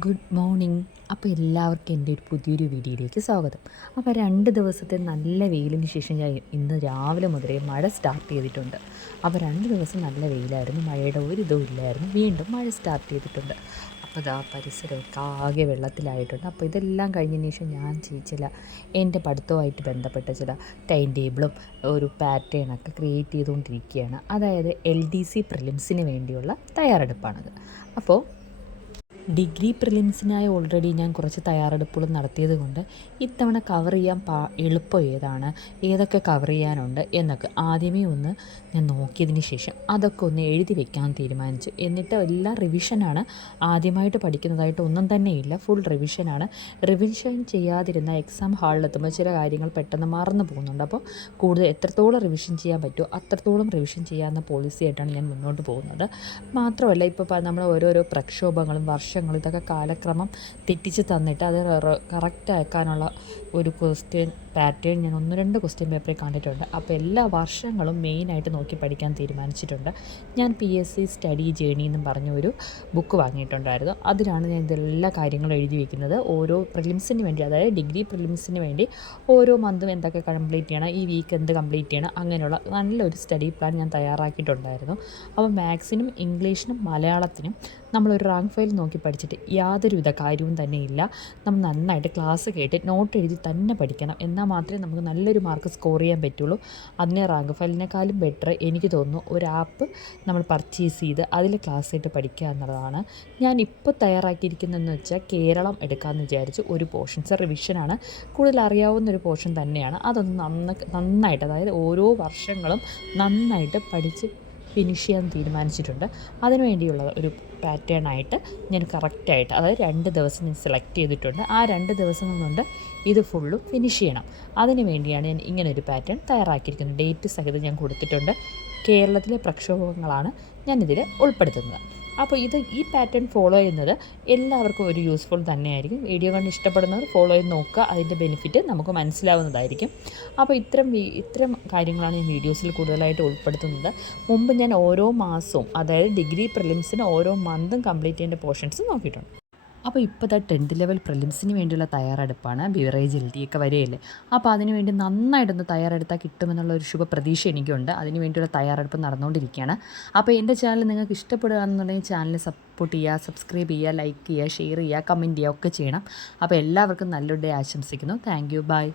Good morning. അപ്പോൾ എല്ലാവർക്കും എൻ്റെ ഒരു പുതിയൊരു വീഡിയോയിലേക്ക് സ്വാഗതം. അപ്പോൾ 2 ദിവസത്തെ നല്ല വെയിലിന് ശേഷം ഞാൻ ഇന്ന് രാവിലെ മുതലേ മഴ സ്റ്റാർട്ട് ചെയ്തിട്ടുണ്ട്. അപ്പോൾ 2 ദിവസം നല്ല വെയിലായിരുന്നു, മഴയുടെ ഒരു ഇതും ഇല്ലായിരുന്നു. വീണ്ടും മഴ സ്റ്റാർട്ട് ചെയ്തിട്ടുണ്ട്. അപ്പോൾ ഇതാ പരിസരമൊക്കെ ആകെ വെള്ളത്തിലായിട്ടുണ്ട്. അപ്പോൾ ഇതെല്ലാം കഴിഞ്ഞതിന് ശേഷം ഞാൻ ചില എൻ്റെ പഠിത്തവുമായിട്ട് ബന്ധപ്പെട്ട ചില ടൈം ടേബിളും ഒരു പാറ്റേണൊക്കെ ക്രിയേറ്റ് ചെയ്തുകൊണ്ടിരിക്കുകയാണ്. അതായത് LDC പ്രിലിംസിന് വേണ്ടിയുള്ള തയ്യാറെടുപ്പാണത്. അപ്പോൾ ഡിഗ്രി പ്രിലിംസിനായി ഓൾറെഡി ഞാൻ കുറച്ച് തയ്യാറെടുപ്പുകൾ നടത്തിയത് കൊണ്ട് ഇത്തവണ കവർ ചെയ്യാൻ എളുപ്പം ഏതാണ്, ഏതൊക്കെ കവർ ചെയ്യാനുണ്ട് എന്നൊക്കെ ആദ്യമേ ഒന്ന് ഞാൻ നോക്കിയതിന് ശേഷം അതൊക്കെ ഒന്ന് എഴുതി വെക്കാൻ തീരുമാനിച്ചു. എന്നിട്ട് എല്ലാം റിവിഷനാണ്. ആദ്യമായിട്ട് പഠിക്കുന്നതായിട്ട് ഒന്നും തന്നെയില്ല, ഫുൾ റിവിഷനാണ്. റിവിഷൻ ചെയ്യാതിരുന്ന എക്സാം ഹാളിലെത്തുമ്പോൾ ചില കാര്യങ്ങൾ പെട്ടെന്ന് മറന്നു പോകുന്നുണ്ട്. അപ്പോൾ കൂടുതൽ എത്രത്തോളം റിവിഷൻ ചെയ്യാൻ പറ്റുമോ അത്രത്തോളം റിവിഷൻ ചെയ്യാവുന്ന പോളിസിയായിട്ടാണ് ഞാൻ മുന്നോട്ട് പോകുന്നത്. മാത്രമല്ല ഇപ്പോൾ നമ്മൾ ഓരോരോ പ്രക്ഷോഭങ്ങളും വർഷങ്ങളും ഇതൊക്കെ കാലക്രമം തെറ്റിച്ച് തന്നിട്ട് അത് കറക്റ്റ് ആക്കാനുള്ള ഒരു ക്വസ്റ്റ്യൻ പാറ്റേൺ ഞാൻ 1-2 ക്വസ്റ്റ്യൻ പേപ്പറിൽ കണ്ടിട്ടുണ്ട്. അപ്പോൾ എല്ലാ വർഷങ്ങളും മെയിനായിട്ട് നോക്കി പഠിക്കാൻ തീരുമാനിച്ചിട്ടുണ്ട്. ഞാൻ PSC സ്റ്റഡി ജേണി എന്നും പറഞ്ഞ ഒരു ബുക്ക് വാങ്ങിയിട്ടുണ്ടായിരുന്നു. അതിലാണ് ഞാൻ ഇതെല്ലാ കാര്യങ്ങളും എഴുതി വയ്ക്കുന്നത്. ഓരോ പ്രിലിംസിന് വേണ്ടി, അതായത് ഡിഗ്രി പ്രിലിംസിന് വേണ്ടി ഓരോ മന്തും എന്തൊക്കെ കംപ്ലീറ്റ് ചെയ്യണം, ഈ വീക്ക് എന്ത് കംപ്ലീറ്റ് ചെയ്യണം, അങ്ങനെയുള്ള നല്ലൊരു സ്റ്റഡി പ്ലാൻ ഞാൻ തയ്യാറാക്കിയിട്ടുണ്ടായിരുന്നു. അപ്പോൾ മാത്സിനും ഇംഗ്ലീഷിനും മലയാളത്തിനും നമ്മളൊരു റാങ്ക് ഫയൽ നോക്കി പഠിച്ചിട്ട് യാതൊരുവിധ കാര്യവും തന്നെയില്ല. നമ്മൾ നന്നായിട്ട് ക്ലാസ് കേട്ട് നോട്ട് എഴുതി തന്നെ പഠിക്കണം. എന്നാൽ മാത്രമേ നമുക്ക് നല്ലൊരു മാർക്ക് സ്കോർ ചെയ്യാൻ പറ്റുള്ളൂ. അതിന് റാങ്ക് ഫയലിനേക്കാളും ബെറ്റർ എനിക്ക് തോന്നുന്നു ഒരു ആപ്പ് നമ്മൾ പർച്ചേസ് ചെയ്ത് അതിൽ ക്ലാസ് ആയിട്ട് പഠിക്കുക എന്നുള്ളതാണ്. ഞാൻ ഇപ്പോൾ തയ്യാറാക്കിയിരിക്കുന്നതെന്ന് വെച്ചാൽ കേരളം എടുക്കാമെന്ന് വിചാരിച്ചു. ഒരു പോർഷൻസ് റിവിഷനാണ്, കൂടുതൽ അറിയാവുന്നൊരു പോർഷൻ തന്നെയാണ്. അതൊന്ന് നന്നായിട്ട്, അതായത് ഓരോ വർഷങ്ങളും നന്നായിട്ട് പഠിച്ച് ഫിനിഷ് ചെയ്യാൻ തീരുമാനിച്ചിട്ടുണ്ട്. അതിനുവേണ്ടിയുള്ള ഒരു പാറ്റേണായിട്ട് ഞാൻ കറക്റ്റായിട്ട്, അതായത് 2 ദിവസം ഞാൻ സെലക്ട് ചെയ്തിട്ടുണ്ട്. ആ 2 ദിവസം കൊണ്ട് ഇത് ഫുള്ളും ഫിനിഷ് ചെയ്യണം. അതിന് വേണ്ടിയാണ് ഞാൻ ഇങ്ങനൊരു പാറ്റേൺ തയ്യാറാക്കിയിരിക്കുന്നത്. ഡേറ്റ് സഹിതം ഞാൻ കൊടുത്തിട്ടുണ്ട്. കേരളത്തിലെ പ്രക്ഷോഭങ്ങളാണ് ഞാനിതിൽ ഉൾപ്പെടുത്തുന്നത്. അപ്പോൾ ഈ പാറ്റേൺ ഫോളോ ചെയ്യുന്നത് എല്ലാവർക്കും ഒരു യൂസ്ഫുൾ തന്നെയായിരിക്കും. വീഡിയോ കണ്ട് ഇഷ്ടപ്പെടുന്നവർ ഫോളോ ചെയ്ത് നോക്കുക, അതിൻ്റെ ബെനിഫിറ്റ് നമുക്ക് മനസ്സിലാവുന്നതായിരിക്കും. അപ്പോൾ ഇത്തരം കാര്യങ്ങളാണ് ഞാൻ വീഡിയോസിൽ കൂടുതലായിട്ട് ഉൾപ്പെടുത്തുന്നത്. മുമ്പ് ഞാൻ ഓരോ മാസവും, അതായത് ഡിഗ്രി പ്രിലിംസിന് ഓരോ മന്തും കംപ്ലീറ്റ് ചെയ്യേണ്ട പോർഷൻസ് നോക്കിയിട്ടുണ്ട്. അപ്പോൾ ഇപ്പോൾ 10th ലെവൽ പ്രിലിംസിന് വേണ്ടിയുള്ള തയ്യാറെടുപ്പാണ്. ബിവറേജ് LD ഒക്കെ വരെയല്ലേ. അപ്പോൾ അതിനുവേണ്ടി നന്നായിട്ടൊന്ന് തയ്യാറെടുത്താൽ കിട്ടുമെന്നുള്ള ഒരു ശുഭപ്രതീക്ഷ എനിക്കുണ്ട്. അതിന് വേണ്ടിയുള്ള തയ്യാറെടുപ്പ് നടന്നുകൊണ്ടിരിക്കുകയാണ്. അപ്പോൾ എൻ്റെ ചാനൽ നിങ്ങൾക്ക് ഇഷ്ടപ്പെടുകയാണെന്നുണ്ടെങ്കിൽ ചാനൽ സപ്പോർട്ട് ചെയ്യുക, സബ്സ്ക്രൈബ് ചെയ്യുക, ലൈക്ക് ചെയ്യുക, ഷെയർ ചെയ്യുക, കമൻറ്റ് ചെയ്യുക ഒക്കെ ചെയ്യണം. അപ്പോൾ എല്ലാവർക്കും നല്ലൊരു ഡേ ആശംസിക്കുന്നു. Thank you, by.